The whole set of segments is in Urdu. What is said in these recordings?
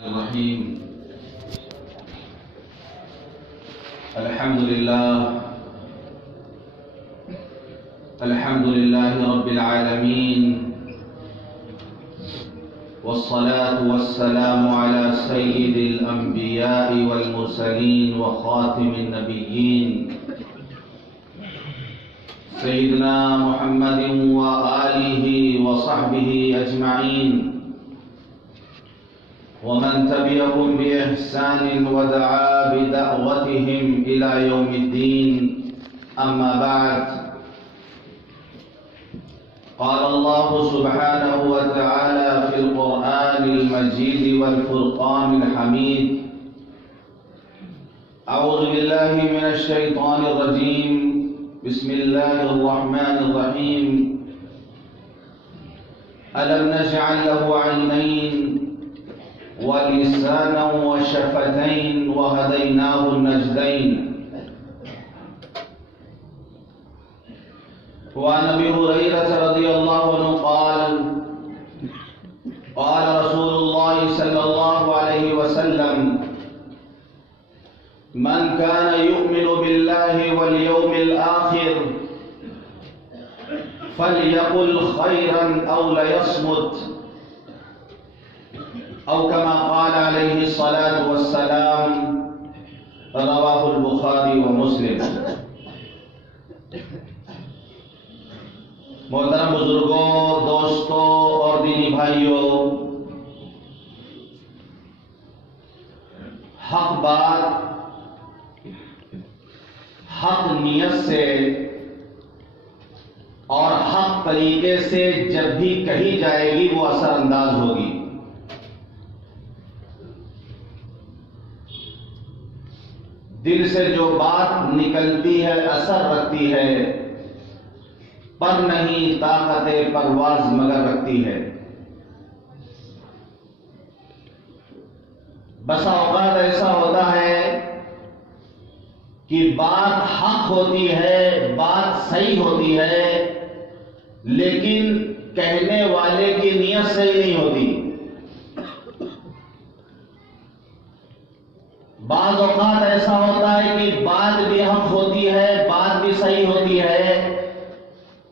الرحيم. الحمد لله رب العالمين، والصلاة والسلام على سيد الأنبياء والمرسلين وخاتم النبيين سيدنا محمد وآله وصحبه أجمعين، ومن تبعهم بإحسان ودعا بدعوتهم إلى يوم الدين. أما بعد، قال الله سبحانه وتعالى في القرآن المجيد والفرقان الحميد: أعوذ بالله من الشيطان الرجيم، بسم الله الرحمن الرحيم. ألم نجعل له عينين ولسانا وشفتين وهديناه النجدين. وعن ابي هريره رضي الله عنه قال: قال رسول الله صلى الله عليه وسلم: من كان يؤمن بالله واليوم الآخر فليقل خيرا أو ليصمت، أو كما قال عليه الصلاة والسلام. رواه البخاری ومسلم. محترم بزرگوں، دوستوں اور دینی بھائیوں، حق بات حق نیت سے اور حق طریقے سے جب بھی کہی جائے گی وہ اثر انداز ہوگی. دل سے جو بات نکلتی ہے اثر رکھتی ہے، پر نہیں طاقت پرواز مگر رکھتی ہے. بسا اوقات ایسا ہوتا ہے کہ بات حق ہوتی ہے، بات صحیح ہوتی ہے، لیکن کہنے والے کی نیت صحیح نہیں ہوتی. بعض اوقات ایسا ہوتا ہے کہ بات بھی حق ہوتی ہے، بات بھی صحیح ہوتی ہے،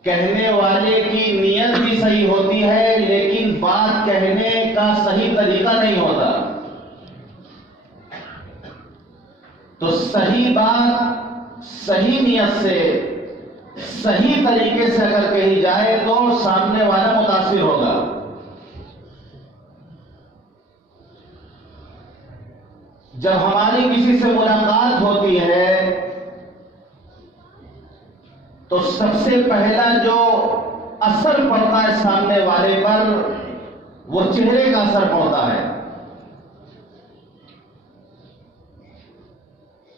کہنے والے کی نیت بھی صحیح ہوتی ہے، لیکن بات کہنے کا صحیح طریقہ نہیں ہوتا. تو صحیح بات صحیح نیت سے صحیح طریقے سے اگر کہی جائے تو سامنے والا متاثر ہوگا. جب ہماری کسی سے ملاقات ہوتی ہے تو سب سے پہلا جو اثر پڑتا ہے سامنے والے پر وہ چہرے کا اثر پڑتا ہے.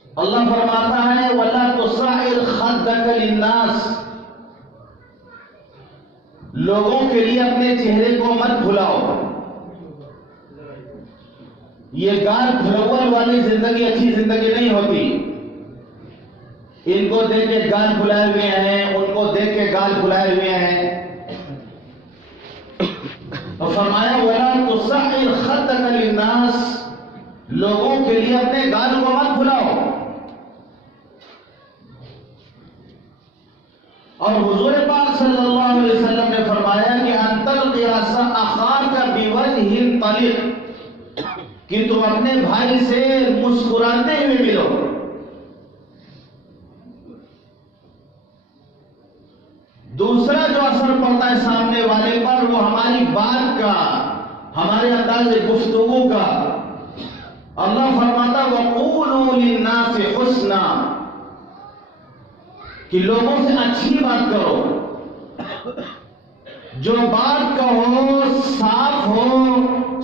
اللہ فرماتا ہے: وَلَا تُصَعِّرْ خَدَّكَ لِلنَّاسِ، لوگوں کے لیے اپنے چہرے کو مت کھلاؤ. یہ گال کھلول والی زندگی اچھی زندگی نہیں ہوتی. ان کو دیکھ کے گال کھلائے ہوئے ہیں، ان کو دیکھ کے گال کھلائے ہوئے ہیں. تو فرمایا: وَلَا تُصَعِّرْ خَدَّكَ لِلنَّاسِ، لوگوں کے لیے اپنے گال کو مت کھلاؤ. اور حضور پاک صلی اللہ علیہ وسلم نے فرمایا کہ أَن تَلْقِيَ أَخَاكَ بِوَجْهٍ طَلِقٍ، کہ تم اپنے بھائی سے مسکراتے ہوئے ملو. دوسرا جو اثر پڑتا ہے سامنے والے پر وہ ہماری بات کا، ہمارے انداز گفتگو کا. اللہ فرماتا: وَقُولُوا لِلنَّاسِ حُسْنًا، کہ لوگوں سے اچھی بات کرو. جو بات کہو صاف ہو،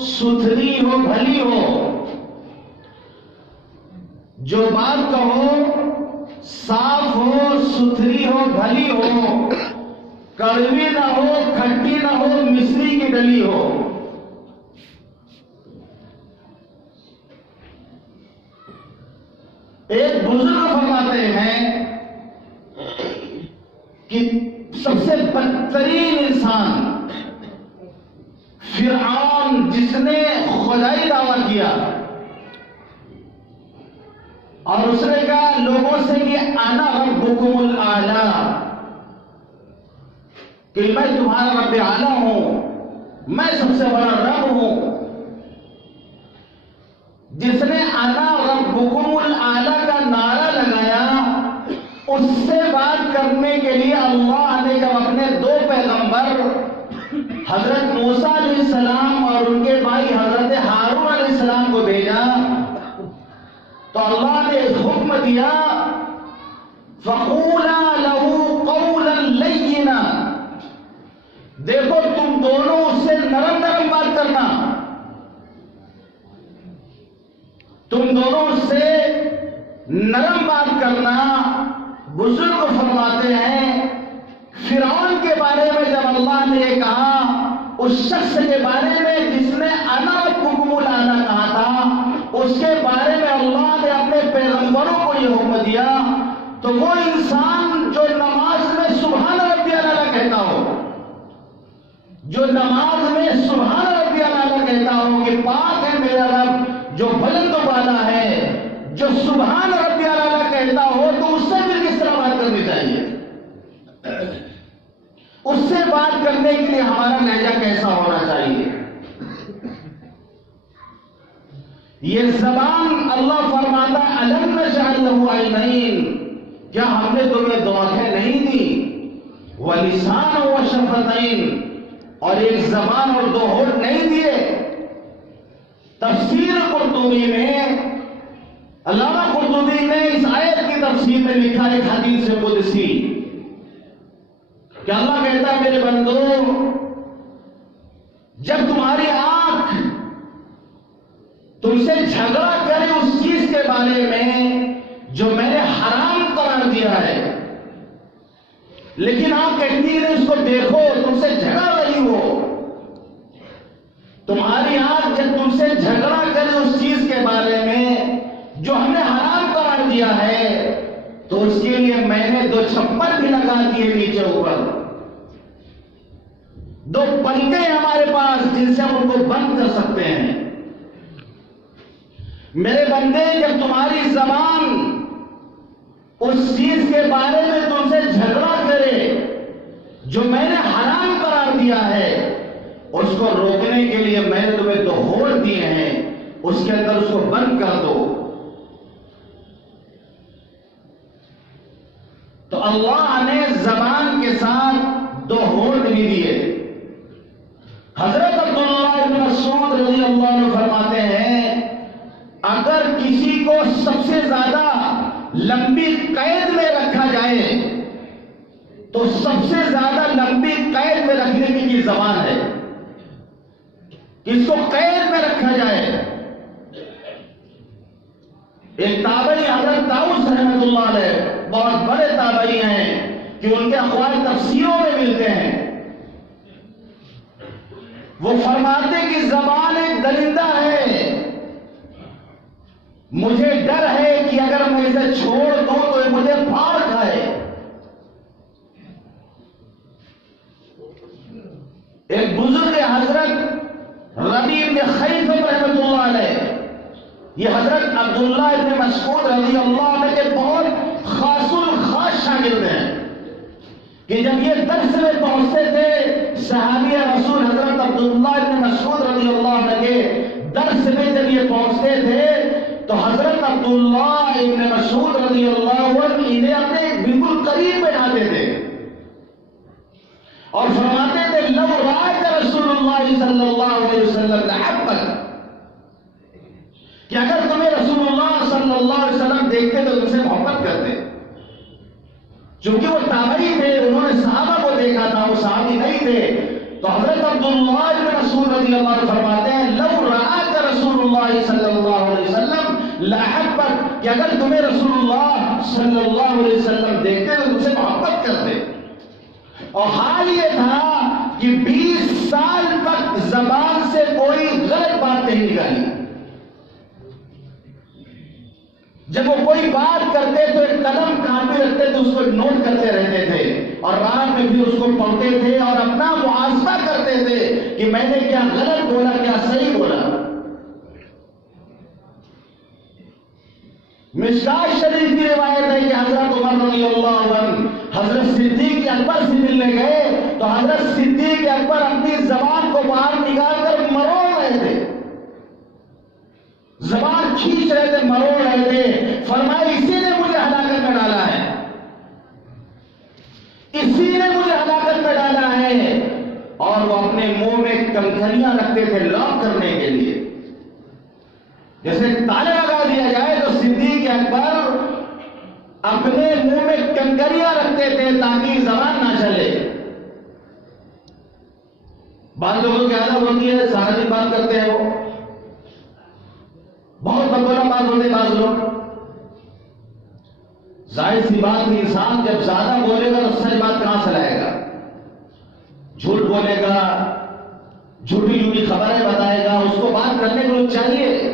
ستھری ہو، بھلی ہو. جو بات کہو صاف ہو، ستھری ہو، بھلی ہو، کڑوی نہ ہو، کھٹی نہ ہو، مصری کی ڈلی ہو. ایک بزرگ فرماتے ہیں کہ سب سے بدترین انسان فرعون جس نے خدائی دعوت کیا اور اس نے کہا لوگوں سے کہ انا ربکم الاعلی، کہ میں تمہارا رب اعلیٰ ہوں، میں سب سے بڑا رب ہوں۔ جس نے انا ربکم الاعلی کا نعرہ لگایا، اس سے بات کرنے کے لیے اللہ نے جب اپنے دو پیغمبر حضرت موسیٰ علیہ السلام اور ان کے بھائی حضرت ہارون علیہ السلام کو بھیجا تو اللہ نے حکم دیا فَقُولَا لَهُ قَوْلًا لَيِّنًا، دیکھو تم دونوں اس سے نرم نرم بات کرنا، تم دونوں اس سے نرم بات کرنا۔ بزرگ فرماتے ہیں فرعون کے بارے میں جب اللہ نے یہ کہا، اس شخص کے بارے میں جس نے انا ربکم الاعلی کہا تھا، اس کے بارے میں اللہ نے اپنے پیغمبروں کو یہ حکم دیا، تو وہ انسان جو نماز میں سبحان ربی الاعلی کہتا ہو، جو نماز میں سبحان ربی الاعلی کہتا ہو کہ پاک ہے میرا رب جو بلند و بالا ہے، جو سبحان ربی الاعلی کہتا ہو، تو اس سے بھی کس طرح بات کرنی چاہیے؟ اس سے بات کرنے کے لیے ہمارا لہجہ کیسا ہونا چاہیے؟ یہ زبان اللہ فرماتا ہے الم نجعل له عینین، کیا ہم نے تمہیں دو آنکھیں نہیں دی؟ ولسان وشفتین، اور ایک زبان اور دو ہونٹ نہیں دیے؟ تفسیر قرطبی میں علامہ قرطبی نے اس آیت کی تفسیر میں لکھا ایک حدیث قدسی کہ اللہ کہتا ہے میرے بندو، جب تمہاری آنکھ تم سے جھگڑا کرے اس چیز کے بارے میں جو میں نے حرام قرار دیا ہے، لیکن آپ کہتی ہیں اس کو دیکھو، تم سے جھگڑا رہی ہو، تمہاری آنکھ جب تم سے جھگڑا کرے اس چیز کے بارے میں جو ہم نے حرام قرار دیا ہے، تو اس کے لیے میں نے دو چھپر بھی لگا دیے نیچے اوپر، دو پنکھے ہمارے پاس جن سے ہم ان کو بند کر سکتے ہیں۔ میرے بندے، جب تمہاری زبان اس چیز کے بارے میں تم سے جھگڑا کرے جو میں نے حرام قرار دیا ہے، اس کو روکنے کے لیے میں نے تمہیں دو ہونٹ دیے ہیں، اس کے اندر اس کو بند کر دو۔ تو اللہ نے زبان کے ساتھ دو ہونٹ بھی دیے۔ حضرت عبداللہ بن مسعود رضی اللہ عنہ فرماتے ہیں اگر کسی کو سب سے زیادہ لمبی قید میں رکھا جائے تو سب سے زیادہ لمبی قید میں رکھنے کی یہ زبان ہے، اس کو قید میں رکھا جائے۔ ایک تابعی حضرت طاؤس رحمۃ اللہ علیہ بہت بڑے تابعی ہیں کہ ان کے اقوال تفسیروں میں ملتے ہیں، وہ فرماتے کہ زبان ایک درندہ ہے، مجھے ڈر ہے کہ اگر میں اسے چھوڑ دوں تو یہ مجھے پھاڑ کھائے۔ ایک بزرگ حضرت ربیع بن خیثم رحمۃ اللہ علیہ، یہ حضرت عبداللہ بن مسعود رضی اللہ عنہ کے بہت خاص الخاص شاگرد ہیں کہ جب یہ درس میں پہنچتے تھے، صحابی رسول حضرت عبداللہ بن مسعود رضی اللہ عنہ کے درس میں جب یہ پہنچتے تھے تو حضرت عبداللہ ابن مسعود رضی اللہ عنہ انہیں اپنے بالکل قریب بٹھاتے تھے اور فرماتے تھے لو رأیت رسول اللہ صلی اللہ علیہ وسلم لحبک، کہ اگر تمہیں رسول اللہ صلی اللہ علیہ وسلم دیکھتے تو تم سے محبت کرتے۔ چونکہ وہ تابعی تھے، انہوں نے صحابہ کو دیکھا تھا، وہ صحابی نہیں تھے، تو حضرت عبداللہ بن مسعود رضی اللہ عنہ فرماتے ہیں لو رأیت رسول اللہ صلی اللہ علیہ وسلم لحبک، کہ اگر تمہیں رسول اللہ صلی اللہ علیہ وسلم دیکھتے تو تم سے محبت کرتے۔ اور حال یہ تھا کہ 20 سال تک زبان سے کوئی غلط بات نہیں نکالی۔ جب وہ کوئی بات کرتے تو ایک قلم کاپی رکھتے تو اس کو نوٹ کرتے رہتے تھے اور رات میں بھی اس کو پڑھتے تھے اور اپنا محاسبہ کرتے تھے کہ میں نے کیا غلط بولا، کیا صحیح بولا۔ مشکات شریف کی روایت ہے کہ حضرت عمر رضی اللہ عنہ حضرت صدیق اکبر سے ملنے گئے تو حضرت صدیق اکبر اپنی زبان کو باہر نکال کر مروڑ رہے تھے، زبان کھینچ رہے تھے، مروڑ رہے تھے۔ فرمایا اسی نے مجھے ہلاکت میں ڈالا ہے، اسی نے مجھے ہلاکت میں ڈالا ہے۔ اور وہ اپنے منہ میں کنکریاں رکھتے تھے لاک کرنے کے لیے، جیسے تالے لگا دیا جائے تو صدیق اکبر اپنے منہ میں کنکریاں رکھتے تھے تاکہ زبان نہ چلے۔ بعض لوگوں کی عادت ہوتی ہے سارا دن بات کرتے ہیں، وہ بہت بکولا بات ہوتے بعض لوگ۔ ظاہر سی بات ہے، انسان جب زیادہ بولے گا تو سچ بات کہاں سے لائے گا؟ جھوٹ بولے گا، جھوٹی جھوٹی خبریں بتائے گا، اس کو بات کرنے کے لیے چاہیے۔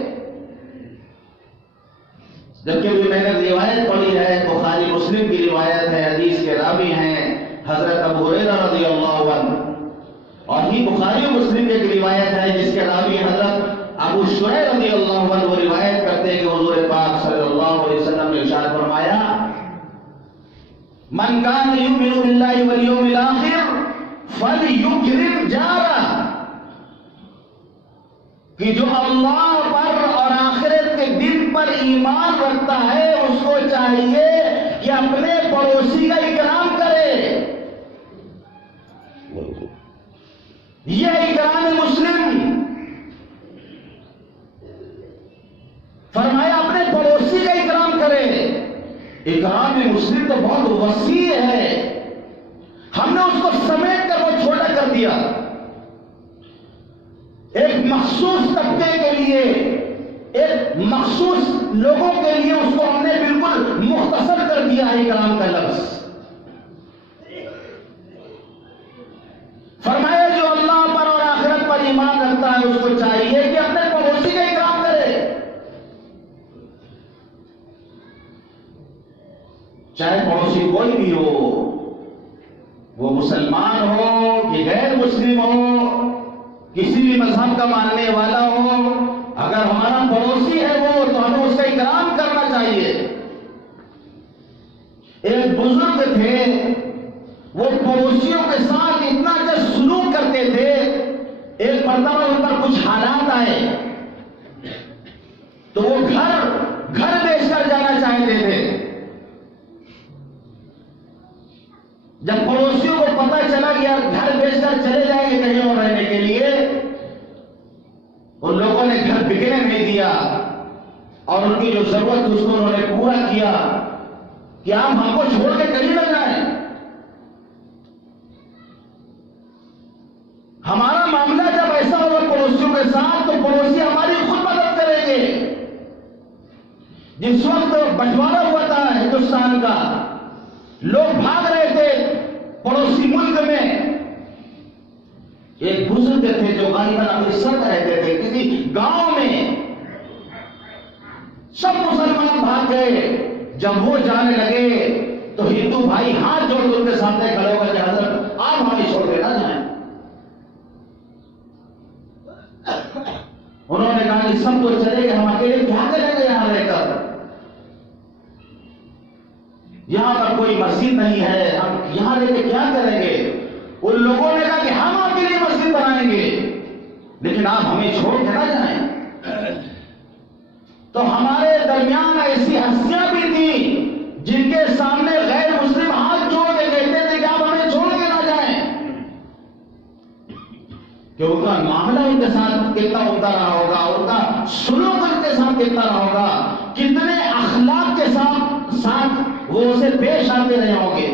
جبکہ بھی میں نے روایت پڑھی ہے، بخاری مسلم کی روایت ہے، حدیث کے راوی ہیں حضرت ابو ہریرہ رضی اللہ عنہ، اور یہ بخاری و مسلم کی ایک روایت ہے جس کے راوی حضرت ابو شریح رضی اللہ عنہ وہ روایت کرتے ہیں کہ حضور پاک صلی اللہ علیہ وسلم نے ارشاد فرمایا، من کان یؤمن باللہ والیوم الآخر فلیکرم جارہ، کہ جو اللہ پر اور آخرت کے دن پر ایمان رکھتا ہے اس کو چاہیے کہ اپنے پڑوسی کا اکرام کرے۔ یہ اکرام مسلم، فرمایا اپنے پڑوسی کا اکرام کرے۔ اکرام مسلم تو بہت وسیع ہے، ہم نے اس کو سمیٹ کر وہ چھوٹا کر دیا۔ ایک مخصوص طبقے کے لیے، ایک مخصوص لوگوں کے لیے اس کو ہم نے بالکل مختصر کر دیا ہے اکرام کا لفظ۔ فرمایا جو اللہ پر اور آخرت پر ایمان رکھتا ہے اس کو چاہیے کہ اپنے پڑوسی کا اکرام کرے، چاہے پڑوسی کوئی بھی ہو، وہ مسلمان ہو کہ غیر مسلم ہو، کسی بھی مذہب کا ماننے والا ہو، اگر ہمارا پڑوسی ہے وہ تو ہمیں اس کا اکرام کرنا چاہیے۔ ایک بزرگ تھے، وہ پڑوسیوں کے ساتھ اتنا اچھا سلوک کرتے تھے، ایک مرتبہ ان پر کچھ حالات آئے تو وہ گھر بیچ کر جانا چاہتے تھے۔ جب پڑوسیوں کو پتہ چلا کہ یار گھر بیچ کر چلے جائیں گے کہیں اور رہنے کے لیے، ان لوگوں نے گھر بکنے نہیں دیا اور ان کی جو ضرورت تھی اس کو انہوں نے پورا کیا کہ آپ ہم کو چھوڑ کے کہیں نہ جائیں۔ ہمارا معاملہ جب ایسا ہوگا پڑوسیوں کے ساتھ تو پڑوسی ہماری خود مدد کریں گے۔ جس وقت بٹوارا ہوا تھا ہندوستان کا، لوگ بھاگ رہے تھے پڑوسی ملک میں، ایک بزرگ تھے جو غالباً امرتسر رہتے تھے کسی گاؤں میں، سب مسلمان بھاگ گئے۔ جب وہ جانے لگے تو ہندو بھائی ہاتھ جوڑ کر ان کے سامنے کھڑے ہو کر کہ حضرت آپ ہمیں چھوڑ کے نہ جائیں۔ انہوں نے کہا کہ سب تو چلے گئے، ہم اکیلے کیا کریں گے یہاں رہ کر؟ یہاں پر کوئی مسجد نہیں ہے، ہم یہاں رہ کے کیا کریں گے؟ ان لوگوں نے کہا کہ ہم آپ کے لیے مسجد بنائیں گے لیکن آپ ہمیں چھوڑ کے نہ جائیں۔ تو ہمارے درمیان ایسی ہستیاں بھی تھیں جن کے سامنے غیر مسلم ہاتھ جوڑ کے کہتے تھے کہ آپ ہمیں چھوڑ کے نہ جائیں، کہ ان کا معاملہ ان کے ساتھ کتنا عمدہ رہا ہوگا، ان کا سلوک ان کے ساتھ کتنا رہا ہوگا، کتنے اخلاق کے ساتھ وہ اسے پیش آتے رہے ہوں گے۔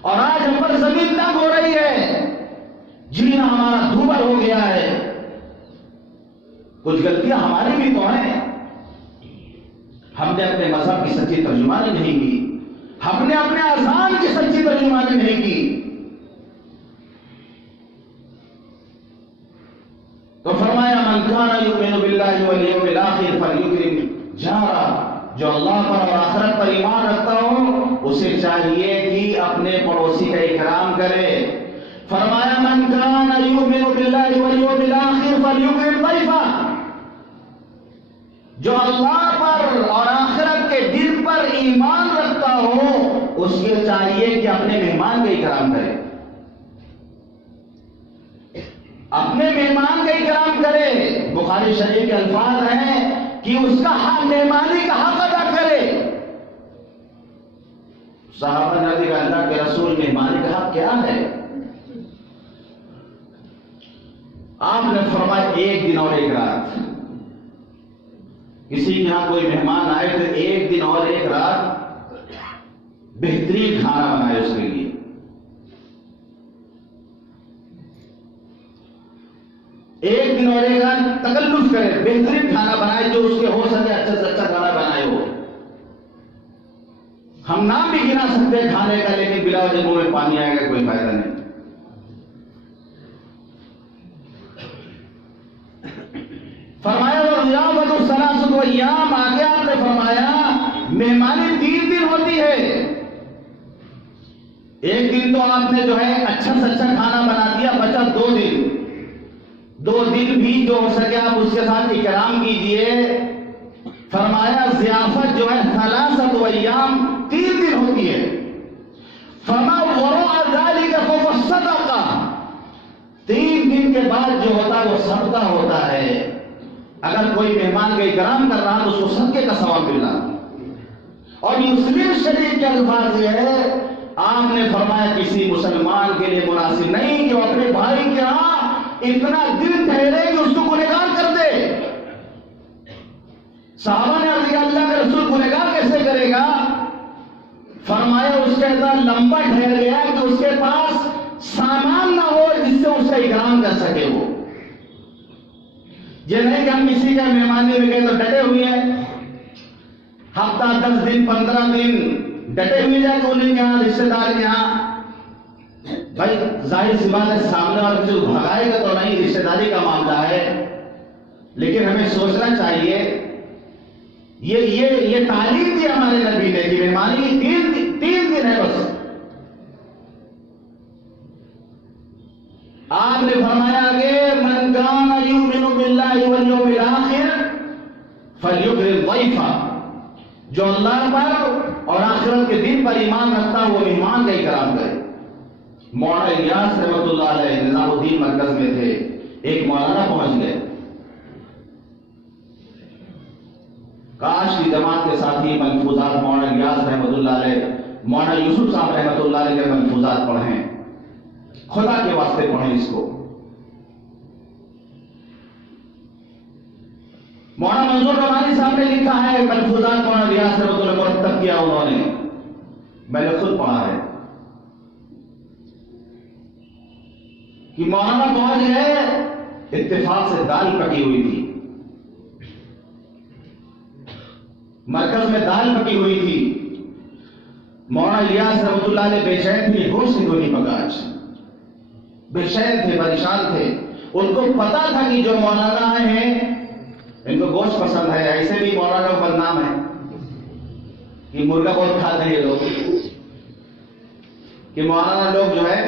اور آج ہم پر زمین تنگ ہو رہی ہے، جینا ہمارا دوبر ہو گیا ہے، کچھ غلطیاں ہماری بھی تو ہیں، ہم نے اپنے مذہب کی سچی ترجمانی نہیں کی، ہم نے اپنے اذان کی سچی ترجمانی نہیں کی۔ تو فرمایا من کان یؤمن باللہ والیوم الآخر فلیکرم جارہ، جو اللہ پر اور آخرت پر ایمان رکھتا ہو اسے چاہیے کہ اپنے پڑوسی کا اکرام کرے۔ فرمایا من کان یؤمن باللہ والیوم الآخر فلیکرم ضیفہ، جو اللہ پر ایمان رکھتا ہو اس کے چاہیے کہ اپنے مہمان کا اکرام کرے، اپنے مہمان کا اکرام کرے۔ بخاری شریف کے الفاظ ہیں کہ اس کا حق، مہمانی کا حق ادا کرے۔ صحابہ نے کہا اللہ کے رسول مہمانی کا حق کیا ہے؟ آپ نے فرمایا ایک دن اور ایک رات۔ کسی کے یہاں کوئی مہمان آئے تو ایک دن اور ایک رات بہترین کھانا بنائے اس کے لیے۔ ایک دن اور ایک رات تکلف کرے، بہترین کھانا بنائے، جو اس کے ہو سکے اچھا سے اچھا کھانا بنائے ہو۔ ہم نام بھی گنا سکتے ہیں کھانے کا، لیکن بلا وجہ منہ میں پانی آئے گا کوئی فائدہ نہیں۔ فرمایا وَالضِّيَافَةُ ثَلَاثَةُ أَيَّامٍ، آگے آپ نے فرمایا مہمانی 3 دن ہوتی ہے۔ ایک دن تو آپ نے جو ہے اچھا سے اچھا کھانا بنا دیا، بچا 2 دن۔ 2 دن بھی جو ہو سکے آپ اس کے ساتھ اکرام کیجئے۔ فرمایا ضیافت جو ہے 3 ایام 3 دن ہوتی ہے۔ فَمَا وَرَاءَ ذَلِكَ فَهُوَ الصَّدَقَةُ، 3 دن کے بعد جو ہوتا ہے وہ صدقہ ہوتا ہے۔ اگر کوئی مہمان کا اکرام کر رہا تو اس کو صدقے کا ثواب مل رہا۔ اور مسلم شریف کے الفاظ یہ ہے، آپ نے فرمایا کسی مسلمان کے لیے مناسب نہیں کہ وہ اپنے بھائی کے ہاں اتنا دن ٹھہرے کہ اس کو گنہگار کر دے۔ صحابہ نے عرض کیا اللہ کے رسول گنہگار کیسے کرے گا؟ فرمایا اس کے اتنا لمبا ٹھہر گیا کہ اس کے پاس سامان نہ ہو جس سے اس کا اکرام کر سکے وہ۔ یہ نہیں کہ ہم کسی کا مہمانی میں گئے تو ڈٹے ہوئے ہیں، ہفتہ 10 دن 15 دن ڈٹے ہوئے جائے تو انہیں یہاں رشتے دار کے یہاں، بھائی ظاہر سی بات ہے سامنے والے سے بھگائے گا تو نہیں، رشتے داری کا معاملہ ہے۔ لیکن ہمیں سوچنا چاہیے، یہ تعلیم دی ہمارے نبی نے کہ مہمانی 3 دن ہے بس۔ آپ نے فرمایا کہ من کان یؤمن باللہ والیوم الآخر فلیکرم ضیفہ، جو اللہ پر اور آخرت کے دن پر ایمان رکھتا ہے وہ مہمان کا اکرام کرے۔ مولانا الیاس رحمۃ اللہ علیہ نظام الدین مرکز میں تھے، ایک مولانا پہنچ گئے، کاش کی جماعت کے ساتھی ملفوظات مولانا الیاس رحمۃ اللہ علیہ، مولانا یوسف صاحب رحمۃ اللہ علیہ کے ملفوظات پڑھیں، خدا کے واسطے پڑھیں اس کو۔ مولانا منظور ربانی صاحب نے لکھا ہے ملفوظات مولانا الیاس رحمۃ اللہ مرتب کیا انہوں نے، میں نے خود پڑھا ہے کہ مولانا پہنچ گئے، اتفاق سے دال پکی ہوئی تھی، مرکز میں دال پکی ہوئی تھی۔ مولانا الیاس رحمۃ اللہ علیہ بے چین تھے، گوشت کیوں نہیں پکا، بے چین تھے، پریشان تھے۔ ان کو پتا تھا کہ جو مولانا ہیں ان کو گوشت پسند ہے، ایسے بھی مولانا کا بدنام ہے کہ مرغا بہت کھاتے ہیں یہ لوگ، کہ مولانا لوگ جو ہے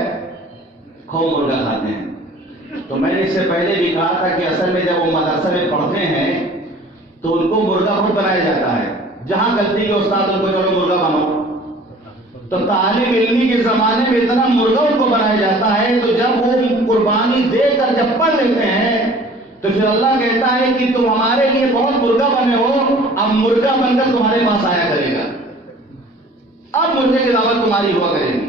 خوب مرغا کھاتے ہیں۔ تو میں نے اس سے پہلے بھی کہا تھا کہ اصل میں جب وہ مدرسے میں پڑھتے ہیں تو ان کو مرغا بہت بنایا جاتا ہے، جہاں غلطی کے استاد ان کو چلو مرغا بنو، تو طالب علمی کے زمانے میں اتنا مرغا ان کو بنایا جاتا ہے، تو جب وہ قربانی دے کر جب پڑھ لیتے ہیں تو پھر اللہ کہتا ہے کہ تم ہمارے لیے بہت مرغا بنے ہو، اب مرغا بن کر تمہارے پاس آیا کرے گا، اب مرغے کی دعوت تمہاری ہوا کرے گی۔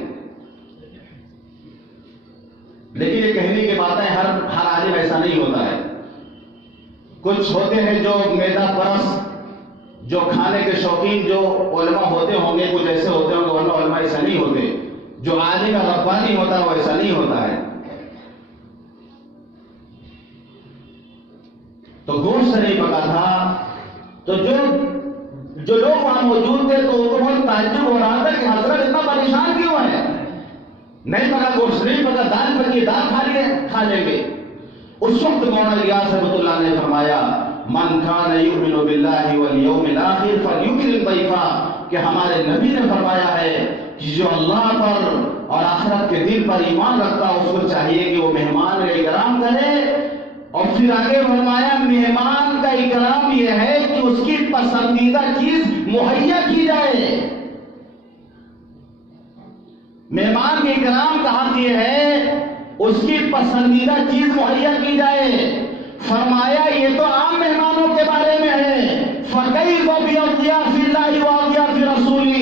لیکن یہ کہنے کی بات ہے، ہر عالم ایسا نہیں ہوتا ہے۔ کچھ ہوتے ہیں جو میدا پرست، جو کھانے کے شوقین جو علماء ہوتے ہوں گے، کچھ ایسے ہوتے ہوں گے، ورنہ علماء ایسا نہیں ہوتے۔ جو عالم ربانی ہوتا ہے وہ ایسا نہیں ہوتا ہے۔ تو گوشت نہیں پکا تھا، تو جو لوگ وہاں موجود تھے تو ان کو بہت تعجب ہو رہا تھا کہ حضرت اتنا پریشان کیوں ہے، نہیں پکا گوشت نہیں پکا، دال پکی، دال کھا لیں گے۔ اس وقت مولانا الیاس رحمۃ اللہ نے فرمایا من کان یؤمن باللہ والیوم الآخر فلیکرم ضیفہ، کہ ہمارے نبی نے فرمایا ہے کہ جو اللہ پر اور آخرت کے دن پر ایمان رکھتا ہے اس کو چاہیے کہ وہ مہمان کا اکرام کرے۔ اور پھر آگے فرمایا مہمان کا اکرام یہ ہے کہ اس کی پسندیدہ چیز مہیا کی جائے. مہمان کے اکرام کا حق یہ ہے اس کی پسندیدہ چیز مہیا کی جائے. فرمایا یہ تو عام مہمانوں کے بارے میں ہے. فَكَيْفَ بِأَضْيَافِ اللَّهِ وَأَضْيَافِ رَسُولِهِ.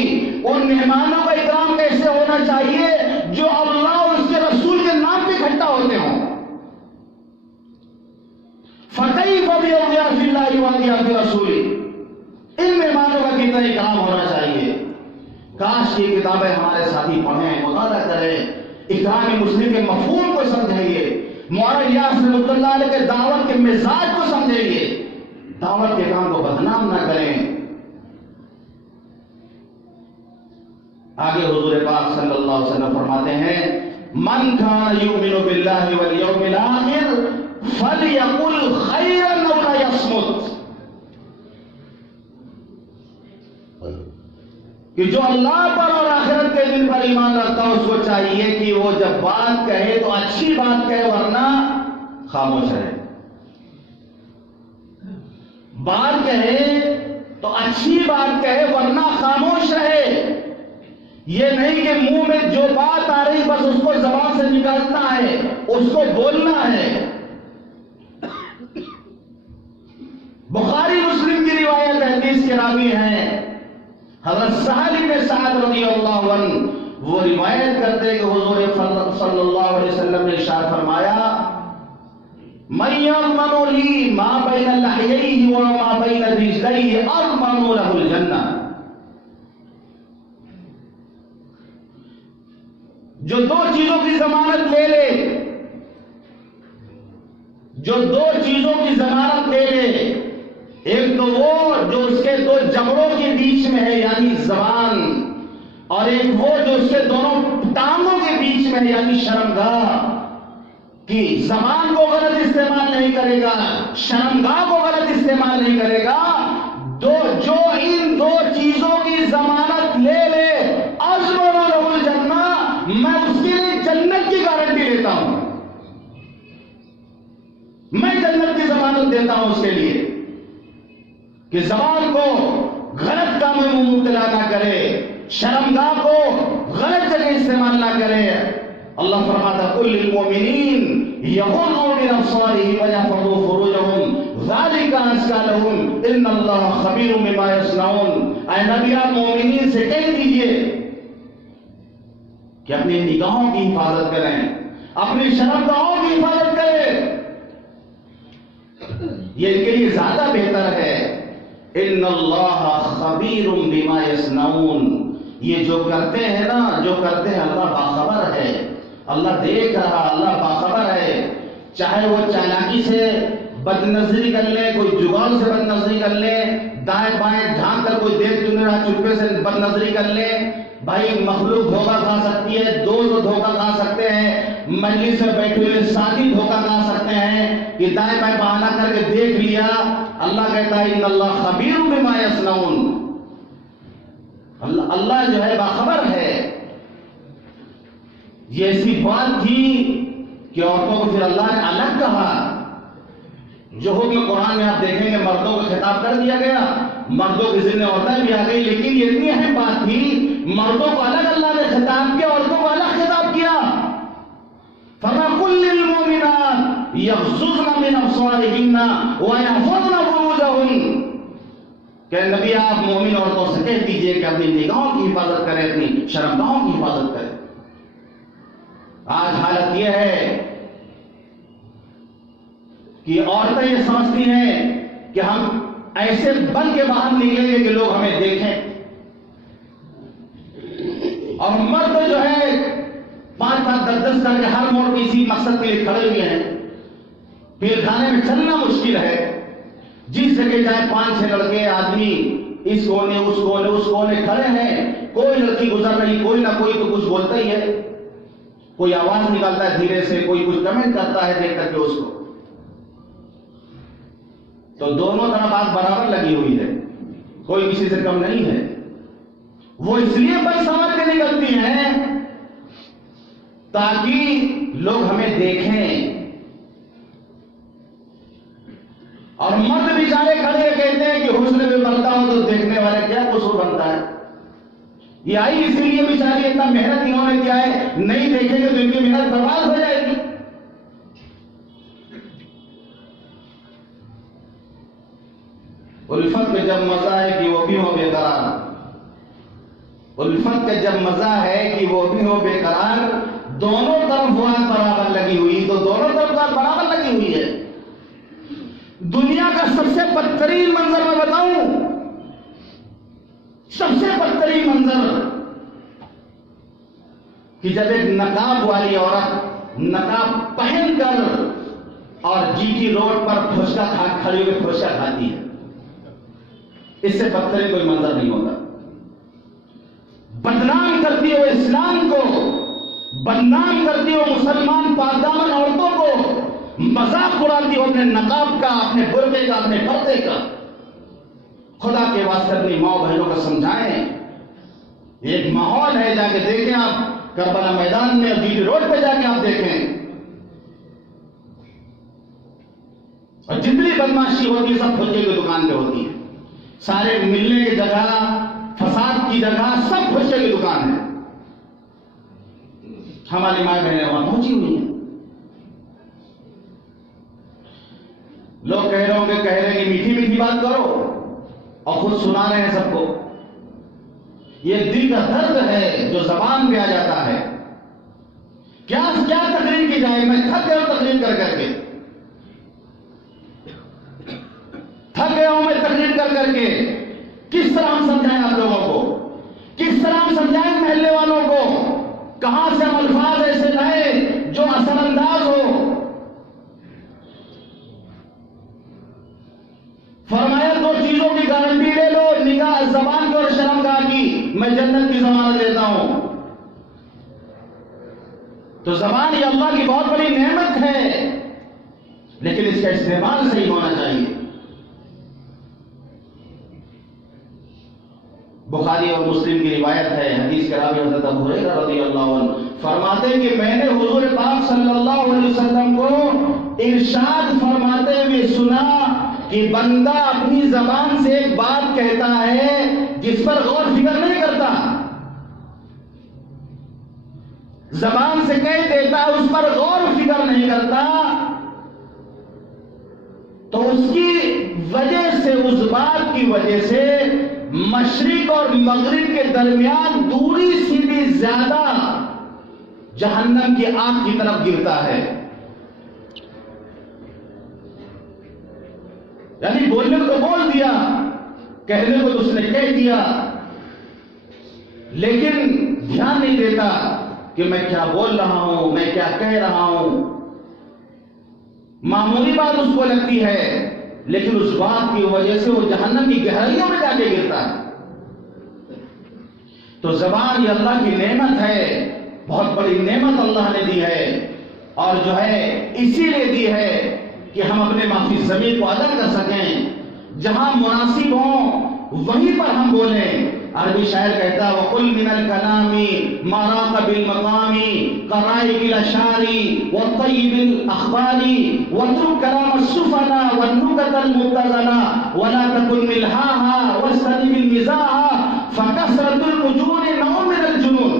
ان مہمانوں کا اکرام کیسے ہونا چاہیے جو اللہ اور اس کے رسول کے نام پہ اکٹھا ہوتے ہوں. فَكَيْفَ بِأَضْيَافِ اللَّهِ وَأَضْيَافِ رَسُولِهِ. ان مہمانوں کا کتنا اکرام ہونا چاہیے. کاش کی کتابیں ہمارے ساتھی پڑھیں, مطالعہ کریں, اکرام مسلم کے مفہوم کو سمجھیں گے, مولانا الیاس رحمۃ اللہ علیہ کے دعوت کے مزاج کو سمجھیں گے, دعوت کے کام کو بدنام نہ کریں. آگے حضور پاک صلی اللہ علیہ وسلم فرماتے ہیں من کان یؤمن باللہ والیوم الآخر فلیقل خیرا او لیصمت. کہ جو اللہ پر اور آخرت کے دن پر ایمان رکھتا ہے اس کو چاہیے کہ وہ جب بات کہے تو اچھی بات کہے ورنہ خاموش رہے. بات کہے تو اچھی بات کہے ورنہ خاموش رہے. یہ نہیں کہ منہ میں جو بات آ رہی بس اس کو زبان سے نکالنا ہے, اس کو بولنا ہے. بخاری مسلم کی روایت حدیث کے راوی ہیں حضرت سہل بن سعد رضی اللہ عنہ, وہ روایت کرتے کہ حضور صلی اللہ علیہ وسلم نے ارشاد فرمایا من یضمن لی ما بین لحییہ وما بین رجلیہ اضمن لہ الجنہ. جو دو چیزوں کی ضمانت لے لے, جو دو چیزوں کی ضمانت لے لے, ایک تو وہ جو اس کے دو جبڑوں کے بیچ میں ہے یعنی زبان, اور ایک وہ جو اس کے دونوں ٹانگوں کے بیچ میں ہے یعنی شرمگاہ. کہ زبان کو غلط استعمال نہیں کرے گا, شرمگاہ کو غلط استعمال نہیں کرے گا. جو ان دو چیزوں کی ضمانت لے لے اضمن لہ الجنہ, میں اس کے لیے جنت کی گارنٹی لیتا ہوں, میں جنت کی ضمانت دیتا ہوں اس کے لیے کہ زبان کو غلط کاموں میں مبتلا نہ کرے, شرمگاہ کو غلط جگہ استعمال نہ کرے. اللہ فرماتا قل للمؤمنین یغضوا من ابصارهم ویحفظوا فروجهم ذلک ازکی لهم ان اللہ خبیر بما یصنعون. اے نبی آپ مومنین سے کہہ دیجئے کہ اپنی نگاہوں کی حفاظت کریں, اپنی شرمگاہوں کی حفاظت کریں, یہ ان کے لیے زیادہ بہتر ہے. ان اللہ خبیر بما یصنعون. یہ جو کرتے ہیں نا, جو کرتے ہیں اللہ باخبر ہے, اللہ دیکھ رہا, اللہ باخبر ہے. چاہے وہ چالاکی سے بد نظری کر لے, کوئی جگاڑ سے بد نظری کر لے, دائیں بائیں ڈھانک کر کوئی دیکھ تو نہیں رہا چپے سے بد نظری کر لے. بھائی مخلوق دھوکہ کھا سکتی ہے, دوست دھوکہ کھا سکتے ہیں, مجلس میں بیٹھے ہوئے ساتھی دھوکہ کھا سکتے ہیں کہ دائیں بائیں بہانہ کر کے دیکھ لیا. اللہ کہتا ہے ان اللہ خبیر بما یصنعون. اللہ جو ہے باخبر ہے. یہ ایسی بات تھی کہ عورتوں کو پھر اللہ نے الگ کہا. جو حکم قرآن میں آپ دیکھیں گے مردوں کو خطاب کر دیا گیا, مردوں کے ذمہ عورتیں بھی آ گئی, لیکن یہ اتنی اہم بات تھی مردوں کو الگ اللہ نے خطاب کیا, عورتوں کو الگ خطاب کیا. فَقُلْ لِلْمُؤْمِنَاتِ يَغْضُضْنَ مِنْ أَبْصَارِهِنَّ وَيَحْفَظْنَ فُرُوجَهُنَّ. کہ نبی آپ مومن عورتوں سے کہہ دیجئے کہ اپنی نگاہوں کی حفاظت کریں, اپنی شرمگاہوں کی حفاظت کریں. آج حالت یہ ہے کہ عورتیں یہ سمجھتی ہیں کہ ہم ایسے بن کے باہر نکلیں گے کہ لوگ ہمیں دیکھیں, اور مرد جو ہے 5-5 10-10 کر کے ہر موڑ پہ اسی مقصد کے لیے کھڑے ہوئے ہیں. پھر کھانے میں چلنا مشکل ہے. جس جگہ جائے 5-6 لڑکے آدمی اس کونے اس کونے اس کونے کھڑے ہیں, کوئی لڑکی گزر رہی, کوئی نہ کوئی تو کچھ بولتا ہی ہے, کوئی آواز نکالتا ہے دھیرے سے, کوئی کچھ کمنٹ کرتا ہے دیکھ کر کے اس کو. تو دونوں طرف آگ برابر لگی ہوئی ہے, کوئی کسی سے کم نہیں ہے. وہ اس لیے بس سمجھ کے نکلتی ہیں تاکہ لوگ ہمیں دیکھیں. اور مرد بیچارے کھڑے کہتے ہیں کہ حسن میں بنتا ہوں تو دیکھنے والے کیا قصور بنتا ہے. یہ آئی اسی لیے بیچاری اتنا محنت انہوں نے کیا ہے, نہیں دیکھیں گے تو ان کی محنت برباد ہو جائے گی. الفت کا جب مزہ ہے کہ وہ بھی ہو بے قرار, الفت کا جب مزہ ہے کہ وہ بھی ہو بے قرار, دونوں طرف وہاں برابر لگی ہوئی, تو دونوں طرف برابر لگی ہوئی ہے. دنیا کا سب سے بدترین منظر میں بتاؤں, سب سے بدترین منظر کہ جب ایک نقاب والی عورت نقاب پہن کر اور جی ٹی روڈ پر پھچکا کھڑی ہوئی پھچکا کھاتی ہے, اس سے بدترین کوئی منظر نہیں ہوتا. بدنام کرتی ہے وہ اسلام کو, بدنام کرتی ہے وہ مسلمان پاکدامن عورتوں کو, مذاق اڑاتی ہو اپنے نقاب کا, اپنے برقعے کا, اپنے پردے کا. خدا کے واسطے اپنی ماں بہنوں کو سمجھائیں. ایک ماحول ہے, جا کے دیکھیں آپ کربلا میدان میں, جی ٹی روڈ پہ جا کے آپ دیکھیں, اور جتنی بدماشی ہوتی ہے سب پھچکے کی دکان پہ ہوتی ہے. سارے ملنے کی جگہ, فساد کی جگہ سب پھچکے کی دکان ہے. ہماری ماں بہنیں وہاں پہنچی ہوئی ہیں. لوگ کہہ رہے ہیں کہ میٹھی میٹھی بات کرو, اور خود سنا رہے ہیں سب کو. یہ دل کا درد ہے جو زبان پہ آ جاتا ہے. کیا تقریر کی جائے, میں تھک گیا ہوں تقریر کر کے, تھک گیا ہوں میں تقریر کر کے. کس طرح ہم سمجھائیں آپ لوگوں کو, کس طرح ہم سمجھائیں محلے والوں کو, کہاں سے ہم الفاظ ایسے لائیں جو اثر انداز ہو. فرمایا دو چیزوں کی گارنٹی لے لو, نگاہ زبان کی اور شرمگاہ کی, میں جنت کی ضمانت دیتا ہوں. تو زبان یہ اللہ کی بہت بڑی نعمت ہے, لیکن اس کا استعمال صحیح ہونا چاہیے. بخاری اور مسلم کی روایت ہے, حدیث کے راوی حضرت ابو ہریرہ رضی اللہ عنہ فرماتے ہیں کہ میں نے حضور پاک صلی اللہ علیہ وسلم کو ارشاد فرماتے ہوئے سنا کہ بندہ اپنی زبان سے ایک بات کہتا ہے جس پر غور فکر نہیں کرتا, زبان سے کہہ دیتا ہے اس پر غور فکر نہیں کرتا, تو اس کی وجہ سے, اس بات کی وجہ سے مشرق اور مغرب کے درمیان دوری سے بھی زیادہ جہنم کی آگ کی طرف گرتا ہے. یعنی بولنے کو تو بول دیا, کہنے کو تو اس نے کہہ دیا, لیکن دھیان نہیں دیتا کہ میں کیا بول رہا ہوں, میں کیا کہہ رہا ہوں. معمولی بات اس کو لگتی ہے, لیکن اس بات کی وجہ سے وہ جہنم کی گہرائیوں میں جا کے گرتا ہے. تو زبان یہ اللہ کی نعمت ہے, بہت بڑی نعمت اللہ نے دی ہے, اور جو ہے اسی لیے دی ہے کہ ہم اپنے معافی ضمیر کو ادا کر سکیں. جہاں مناسب ہوں وہیں پر ہم بولیں. عربی شاعر کہتا ہے وَقُلْ مِنَ الْكَلَامِ مَا رَاقَ بِالْمَقَامِ كَرَائِقِ الْأَشْعَارِ وَطَيِّبِ الْأَخْبَارِ وَاتْرُكْ كَلَامَ السُّفَهَاءِ وَالنُّكَتَ الْمُبْتَذَلَةَ وَلَا تَكُنْ مِلْحَاهَا وَاسْتَنِبْ الْمِزَاحَ فَكَثْرَةُ الْأُجُورِ نَوْعٌ مِنَ الْجُنُونِ.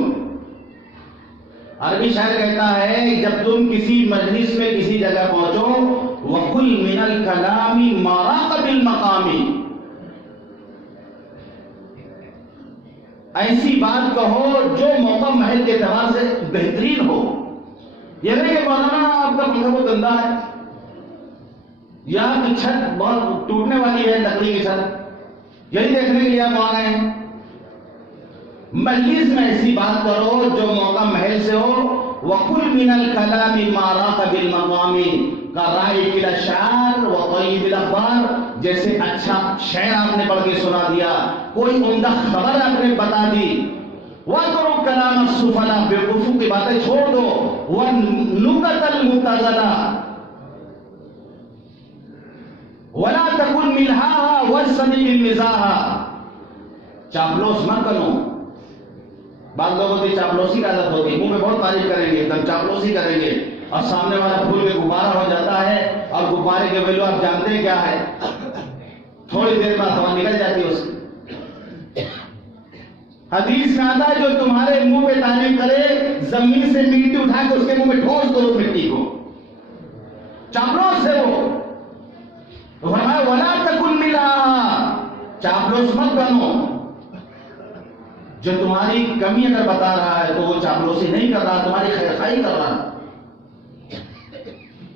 عربی شاعر کہتا ہے جب تم کسی مجلس میں کسی جگہ پہنچو, وَقُلْ مِنَ الْكَلَامِ مَا رَاقَ بِالْمَقَامِ, ایسی بات کہو جو موقع محل کے اعتبار سے بہترین ہو. یہ نہیں کہ مولانا آپ کا پنکھا بہت گندا ہے, یا کی چھت بہت ٹوٹنے والی ہے, لکڑی کی چھت, یہی دیکھنے کے لیے آپ آ گئے ہیں. مجلس میں ایسی بات کرو جو موقع محل سے ہو. وَقُلْ مِنَ الْكَلَامِ مَا رَاقَ بِالْمَقَامِ كَرَائِقِ الْأَشْعَارِ وَطَيِّبِ الْأَخْبَارِ, جیسے اچھا شعر آپ نے پڑھ کے سنا دیا, کوئی عمدہ خبر آپ نے بتا دی. وَاتْرُكْ كَلَامَ السُّفَهَاءِ, بیوقوفوں کی باتیں چھوڑ دو. وَالنُّكَتَ الْمُبْتَذَلَةَ وَلَا تَكُنْ مِلْحَاهَا وَاسْتَنِبْ الْمِزَاحَ, چاپلوس مت بنو. بعض لوگوں کی چاپلوسی کا عادت ہوتی ہے, منہ میں بہت تعریف کریں گے, ایک دم چاپلوسی کریں گے, اور سامنے والا پھول کے غبارہ ہو جاتا ہے، اور غبارے کے ویلو آپ جانتے ہیں کیا ہے، تھوڑی دیر بعد ہوا نکل جاتی ہے اس کی۔ حدیث میں آتا ہے جو تمہارے منہ پہ تعریف کرے زمین سے مٹی اٹھا کے اس کے منہ میں ٹھوس دو اس مٹی کو، چاپلوس سے وہ۔ تو فرمایا ولا تکن منها، چاپلوس مت بنو۔ جو تمہاری کمی اگر بتا رہا ہے تو وہ چاپلوسی نہیں کر رہا، تمہاری خیرخواہی کر رہا ہے۔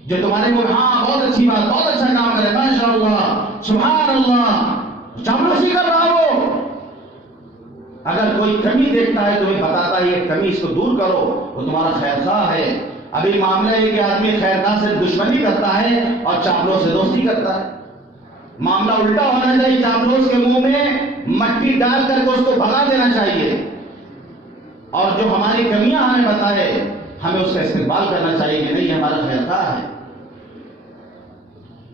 جو تمہارے کو ہاں بہت اچھی بات، بہت اچھا کام کرے، ماشاء اللہ سبحان اللہ، چاپلوسی کر رہا وہ۔ اگر کوئی کمی دیکھتا ہے تمہیں بتاتا ہے یہ کمی، اس کو دور کرو، وہ تمہارا خیرخواہ ہے۔ ابھی معاملہ ہے کہ آدمی خیرخواہ سے دشمنی کرتا ہے اور چاپلوس سے دوستی کرتا ہے۔ معاملہ الٹا ہونا چاہیے، چاپلوس کے منہ میں مٹی ڈال کر کے اس کو بھگا دینا چاہیے، اور جو ہماری کمیاں ہمیں بتائے ہمیں اس کا استقبال کرنا چاہیے کہ نہیں ہمارا خیرخواہ ہے۔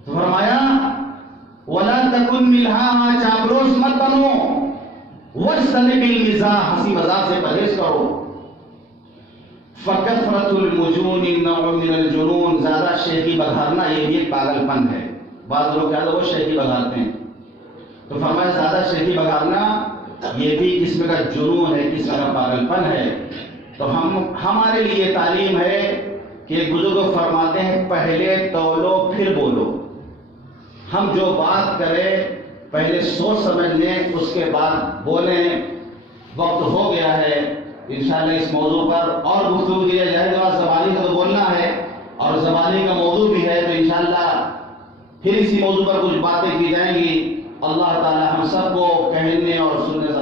تو فرمایا وَلَا تَكُن مِنْهَا، چاپلوس مت بنو، وَاجْتَنِبِ الْمِزَاحَ، ہنسی مذاق سے پرہیز کرو۔ فَكَثْرَةُ الْمُجُونِ نَوْعٌ مِنَ الْجُنُونِ، زیادہ شیخی بگھارنا یہ بھی ایک پاگل پن ہے۔ بعض لوگ کہتے ہیں وہ شیخی بگھارتے ہیں، تو فرمایا زیادہ شیخی بگھارنا یہ بھی قسم کا جنون ہے، قسم کا پاگل پن ہے۔ تو ہمارے لیے تعلیم ہے کہ بزرگ فرماتے ہیں پہلے تولو پھر بولو۔ ہم جو بات کریں پہلے سوچ سمجھ لیں، اس کے بعد بولیں۔ وقت ہو گیا ہے، انشاءاللہ اس موضوع پر اور گفتگو کیا جائے گا۔ زبانی کا تو بولنا ہے اور زبانی کا موضوع بھی ہے، تو انشاءاللہ پھر اسی موضوع پر کچھ باتیں کی جائیں گی۔ اللہ تعالی ہم سب کو کہنے اور سننے سے